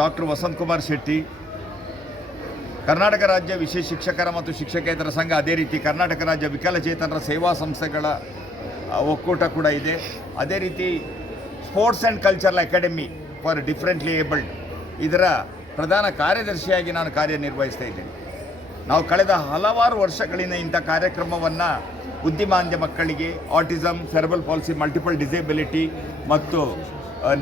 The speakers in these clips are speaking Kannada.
ಡಾಕ್ಟರ್ ವಸಂತ್ ಕುಮಾರ್ ಶೆಟ್ಟಿ, ಕರ್ನಾಟಕ ರಾಜ್ಯ ವಿಶೇಷ ಶಿಕ್ಷಕರ ಮತ್ತು ಶಿಕ್ಷಕೇತರ ಸಂಘ, ಅದೇ ರೀತಿ ಕರ್ನಾಟಕ ರಾಜ್ಯ ವಿಕಲಚೇತನರ ಸೇವಾ ಸಂಸ್ಥೆಗಳ ಒಕ್ಕೂಟ ಕೂಡ ಇದೆ. ಅದೇ ರೀತಿ sports and cultural academy for differently abled, ಇದರ ಪ್ರಧಾನ ಕಾರ್ಯದರ್ಶಿಯಾಗಿ ನಾನು ಕಾರ್ಯನಿರ್ವಹಿಸ್ತಾ ಇದ್ದೇನೆ. ನಾವು ಕಳೆದ ಹಲವಾರು ವರ್ಷಗಳಿಂದ ಇಂಥ ಕಾರ್ಯಕ್ರಮವನ್ನು ಬುದ್ಧಿಮಾಂದ್ಯ ಮಕ್ಕಳಿಗೆ, autism, cerebral palsy, multiple disability ಮತ್ತು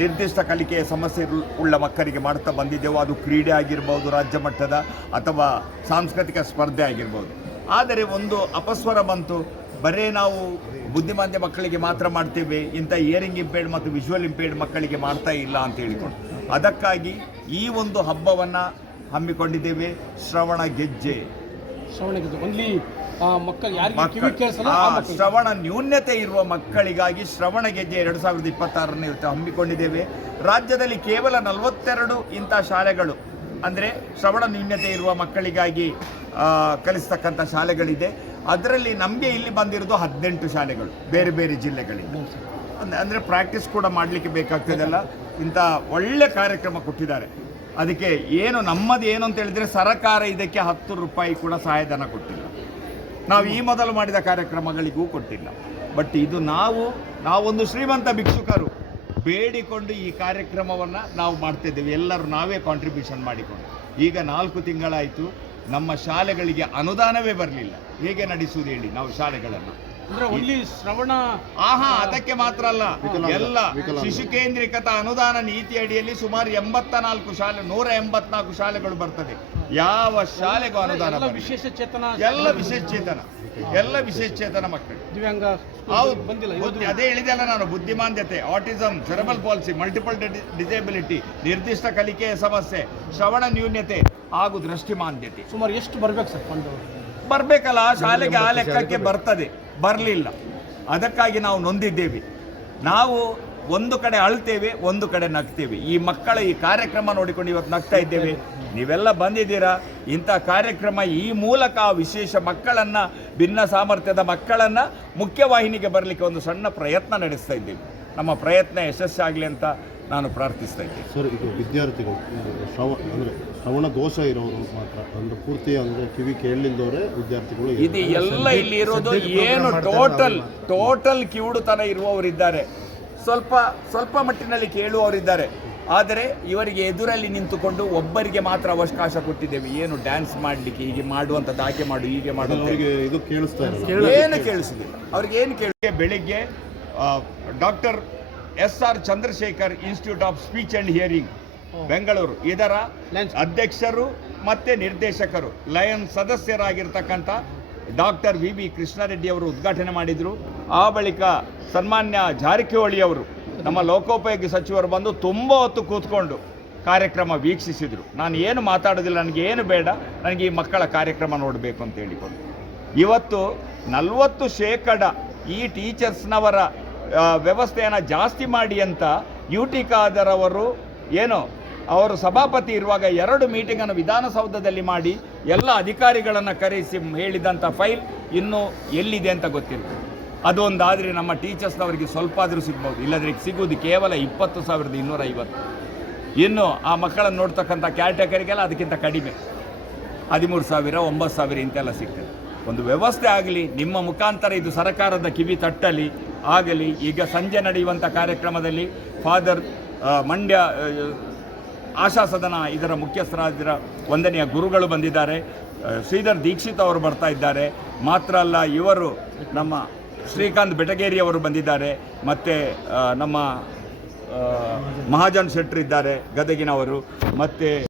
ನಿರ್ದಿಷ್ಟ ಕಲಿಕೆಯ ಸಮಸ್ಯೆ ಉಳ್ಳ ಮಕ್ಕಳಿಗೆ ಮಾಡ್ತಾ ಬಂದಿದ್ದೆವು. ಅದು ಕ್ರೀಡೆ ಆಗಿರ್ಬೋದು, ರಾಜ್ಯ ಮಟ್ಟದ ಅಥವಾ ಸಾಂಸ್ಕೃತಿಕ ಸ್ಪರ್ಧೆ ಆಗಿರ್ಬೋದು. ಆದರೆ ಒಂದು ಅಪಸ್ವರ ಬಂತು, ಬರೀ ನಾವು ಬುದ್ಧಿಮಾಂದ್ಯ ಮಕ್ಕಳಿಗೆ ಮಾತ್ರ ಮಾಡ್ತೇವೆ, ಇಂಥ ಇಯರಿಂಗ್ ಇಂಪೇರ್ಡ್ ಮತ್ತು ವಿಜುವಲ್ ಇಂಪೇರ್ಡ್ ಮಕ್ಕಳಿಗೆ ಮಾಡ್ತಾ ಇಲ್ಲ ಅಂತ ಹೇಳಿಕೊಂಡು ಅದಕ್ಕಾಗಿ ಈ ಒಂದು ಹಬ್ಬವನ್ನು ಹಮ್ಮಿಕೊಂಡಿದ್ದೇವೆ. ಶ್ರವಣ ಗೆಜ್ಜೆ. ಶ್ರವಣ ನ್ಯೂನ್ಯತೆ ಇರುವ ಮಕ್ಕಳಿಗಾಗಿ ಶ್ರವಣ ಗೆಜ್ಜೆ 2026ನೇ ಹಮ್ಮಿಕೊಂಡಿದ್ದೇವೆ. ರಾಜ್ಯದಲ್ಲಿ ಕೇವಲ 42 ಇಂಥ ಶಾಲೆಗಳು, ಅಂದರೆ ಶ್ರವಣ ನ್ಯೂನ್ಯತೆ ಇರುವ ಮಕ್ಕಳಿಗಾಗಿ ಕಲಿಸ್ತಕ್ಕಂಥ ಶಾಲೆಗಳಿದೆ. ಅದರಲ್ಲಿ ನಮಗೆ ಇಲ್ಲಿ ಬಂದಿರೋದು 18 ಶಾಲೆಗಳು ಬೇರೆ ಬೇರೆ ಜಿಲ್ಲೆಗಳಿಂದ. ಅಂದರೆ ಪ್ರಾಕ್ಟೀಸ್ ಕೂಡ ಮಾಡಲಿಕ್ಕೆ ಬೇಕಾಗ್ತದಲ್ಲ, ಇಂಥ ಒಳ್ಳೆ ಕಾರ್ಯಕ್ರಮ ಕೊಟ್ಟಿದ್ದಾರೆ. ಅದಕ್ಕೆ ನಮ್ಮದು ಏನು ಅಂತ ಹೇಳಿದರೆ, ಸರ್ಕಾರ ಇದಕ್ಕೆ 10 ರೂಪಾಯಿ ಕೂಡ ಸಹಾಯಧನ ಕೊಟ್ಟಿಲ್ಲ. ನಾವು ಈ ಮೊದಲು ಮಾಡಿದ ಕಾರ್ಯಕ್ರಮಗಳಿಗೂ ಕೊಟ್ಟಿಲ್ಲ. ಬಟ್ ಇದು ನಾವೊಂದು ಶ್ರೀಮಂತ ಭಿಕ್ಷುಕರು ಬೇಡಿಕೊಂಡು ಈ ಕಾರ್ಯಕ್ರಮವನ್ನು ನಾವು ಮಾಡ್ತಿದ್ದೇವೆ. ಎಲ್ಲರೂ ನಾವೇ ಕಾಂಟ್ರಿಬ್ಯೂಷನ್ ಮಾಡಿಕೊಂಡು. ಈಗ 4 ತಿಂಗಳಾಯಿತು, ನಮ್ಮ ಶಾಲೆಗಳಿಗೆ ಅನುದಾನವೇ ಬರಲಿಲ್ಲ. ಹೇಗೆ ನಡೆಸುವುದು ಹೇಳಿ ನಾವು ಶಾಲೆಗಳನ್ನು? ಅದಕ್ಕೆ ಮಾತ್ರ ಅಲ್ಲ, ಎಲ್ಲ ಶಿಶು ಕೇಂದ್ರೀಕೃತ ಅನುದಾನ ನೀತಿ ಅಡಿಯಲ್ಲಿ ಸುಮಾರು 184 ಶಾಲೆಗಳು ಬರ್ತದೆ. ಯಾವ ಶಾಲೆಗೂ ಅನುದಾನ ಎಲ್ಲ ವಿಶೇಷ ಚೇತನ ಮಕ್ಕಳು. ಅದೇ ಹೇಳಿದೆಲ್ಲ ನಾನು, ಬುದ್ಧಿಮಾಂದ್ಯತೆ, autism, cerebral palsy, multiple disability, ನಿರ್ದಿಷ್ಟ ಕಲಿಕೆಯ ಸಮಸ್ಯೆ, ಶ್ರವಣ ನ್ಯೂನ್ಯತೆ ಹಾಗೂ ದೃಷ್ಟಿಮಾಂದ್ಯತೆ. ಸುಮಾರು ಎಷ್ಟು ಬರ್ಬೇಕು ಸರ್ ಫಂಡ್? ಬರಬೇಕಲ್ಲ, ಶಾಲೆಗೆ ಆ ಲೆಕ್ಕಕ್ಕೆ ಬರ್ತದೆ, ಬರಲಿಲ್ಲ. ಅದಕ್ಕಾಗಿ ನಾವು ನೊಂದಿದ್ದೇವೆ. ನಾವು ಒಂದು ಕಡೆ ಅಳ್ತೇವೆ, ಒಂದು ಕಡೆ ನಗ್ತೇವೆ. ಈ ಮಕ್ಕಳ ಈ ಕಾರ್ಯಕ್ರಮ ನೋಡಿಕೊಂಡು ಇವತ್ತು ನಗ್ತಾ ಇದ್ದೇವೆ. ನೀವೆಲ್ಲ ಬಂದಿದ್ದೀರಾ. ಇಂಥ ಕಾರ್ಯಕ್ರಮ ಈ ಮೂಲಕ ವಿಶೇಷ ಮಕ್ಕಳನ್ನು, ಭಿನ್ನ ಸಾಮರ್ಥ್ಯದ ಮಕ್ಕಳನ್ನು ಮುಖ್ಯವಾಹಿನಿಗೆ ಬರಲಿಕ್ಕೆ ಒಂದು ಸಣ್ಣ ಪ್ರಯತ್ನ ನಡೆಸ್ತಾ ಇದ್ದೇವೆ. ನಮ್ಮ ಪ್ರಯತ್ನ ಯಶಸ್ಸಾಗಲಿ ಅಂತ ನಾನು ಪ್ರಾರ್ಥಿಸ್ತಾ ಇದ್ದೇನೆ. ಸರ್, ಇದು ವಿದ್ಯಾರ್ಥಿಗಳು ಶ್ರವಣ ದೋಷ ಇರೋರು ಮಾತ್ರ, ಅಂದರೆ ಪೂರ್ತಿ ಅಂದರೆ ಕಿವಿ ಕೇಳಲಿಲ್ಲದವರೇ ವಿದ್ಯಾರ್ಥಿಗಳು ಇದು ಎಲ್ಲ ಇಲ್ಲಿ ಇರೋದು. ಏನು ಟೋಟಲ್ ಕಿವುಡುತನ ಇರುವವರಿದ್ದಾರೆ, ಸ್ವಲ್ಪ ಮಟ್ಟಿನಲ್ಲಿ ಕೇಳುವವರಿದ್ದಾರೆ. ಆದರೆ ಇವರಿಗೆ ಎದುರಲ್ಲಿ ನಿಂತುಕೊಂಡು ಒಬ್ಬರಿಗೆ ಮಾತ್ರ ಅವಕಾಶ ಕೊಟ್ಟಿದ್ದೇವೆ. ಏನು ಡ್ಯಾನ್ಸ್ ಮಾಡಲಿಕ್ಕೆ, ಹೀಗೆ ಮಾಡುವಂಥದ್ದು, ಹಾಗೆ ಮಾಡು, ಹೀಗೆ ಮಾಡು, ಇದು ಕೇಳಿಸ್ತಾ ಏನು ಕೇಳಿಸುವುದಿಲ್ಲ ಅವ್ರಿಗೆ. ಏನು ಬೆಳಿಗ್ಗೆ doctor SR Chandrashekar institute of speech and hearing Bengaluru, ಇದರ ಅಧ್ಯಕ್ಷರು ಮತ್ತು ನಿರ್ದೇಶಕರು, ಲಯನ್ ಸದಸ್ಯರಾಗಿರ್ತಕ್ಕಂಥ ಡಾಕ್ಟರ್ VB ಕೃಷ್ಣಾರೆಡ್ಡಿ ಅವರು ಉದ್ಘಾಟನೆ ಮಾಡಿದರು. ಆ ಬಳಿಕ ಸನ್ಮಾನ್ಯ ಜಾರಕಿಹೊಳಿ ಅವರು, ನಮ್ಮ ಲೋಕೋಪಯೋಗಿ ಸಚಿವರು ಬಂದು ತುಂಬ ಹೊತ್ತು ಕೂತ್ಕೊಂಡು ಕಾರ್ಯಕ್ರಮ ವೀಕ್ಷಿಸಿದರು. ನಾನು ಏನು ಮಾತಾಡೋದಿಲ್ಲ, ನನಗೆ ಏನು ಬೇಡ, ನನಗೆ ಈ ಮಕ್ಕಳ ಕಾರ್ಯಕ್ರಮ ನೋಡಬೇಕು ಅಂತ ಹೇಳಿಕೊಂಡು ಇವತ್ತು 40% ಈ ಟೀಚರ್ಸ್ನವರ ವ್ಯವಸ್ಥೆಯನ್ನು ಜಾಸ್ತಿ ಮಾಡಿ ಅಂತ UT ಖಾದರ್ ಅವರು ಅವರು ಸಭಾಪತಿ ಇರುವಾಗ 2 ಮೀಟಿಂಗನ್ನು ವಿಧಾನಸೌಧದಲ್ಲಿ ಮಾಡಿ ಎಲ್ಲ ಅಧಿಕಾರಿಗಳನ್ನು ಕರೆಸಿ ಹೇಳಿದಂಥ ಫೈಲ್ ಇನ್ನೂ ಎಲ್ಲಿದೆ ಅಂತ ಗೊತ್ತಿಲ್ಲ. ಅದೊಂದಾದರೆ ನಮ್ಮ ಟೀಚರ್ಸ್ನವರಿಗೆ ಸ್ವಲ್ಪ ಆದರೂ ಸಿಗ್ಬೋದು, ಇಲ್ಲದ್ರೆ ಸಿಗುವುದು ಕೇವಲ 20,250. ಇನ್ನು ಆ ಮಕ್ಕಳನ್ನು ನೋಡ್ತಕ್ಕಂಥ ಕ್ಯಾಟಗರಿಗೆಲ್ಲ ಅದಕ್ಕಿಂತ ಕಡಿಮೆ 13,000, 9,000 ಇಂತೆಲ್ಲ ಸಿಗ್ತದೆ. ಒಂದು ವ್ಯವಸ್ಥೆ ಆಗಲಿ, ನಿಮ್ಮ ಮುಖಾಂತರ ಇದು ಸರ್ಕಾರದ ಕಿವಿ ತಟ್ಟಲಿ ಆಗಲಿ. ಈಗ ಸಂಜೆ ನಡೆಯುವಂಥ ಕಾರ್ಯಕ್ರಮದಲ್ಲಿ ಫಾದರ್ ಮಂಡ್ಯ ಆಶಾ ಸದನ ಇದರ ಮುಖ್ಯಸ್ಥರಾದ ವಂದನೆಯ ಗುರುಗಳು ಬಂದಿದ್ದಾರೆ. ಶ್ರೀಧರ್ ದೀಕ್ಷಿತ್ ಅವರು ಬರ್ತಾ ಇದ್ದಾರೆ. ಮಾತ್ರ ಅಲ್ಲ, ಇವರು ನಮ್ಮ ಶ್ರೀಕಾಂತ್ ಬೆಟಗೇರಿ ಅವರು ಬಂದಿದ್ದಾರೆ. ಮತ್ತು ನಮ್ಮ ಮಹಾಜನ್ ಶೆಟ್ಟರ್ ಇದ್ದಾರೆ, ಗದಗಿನವರು. ಮತ್ತು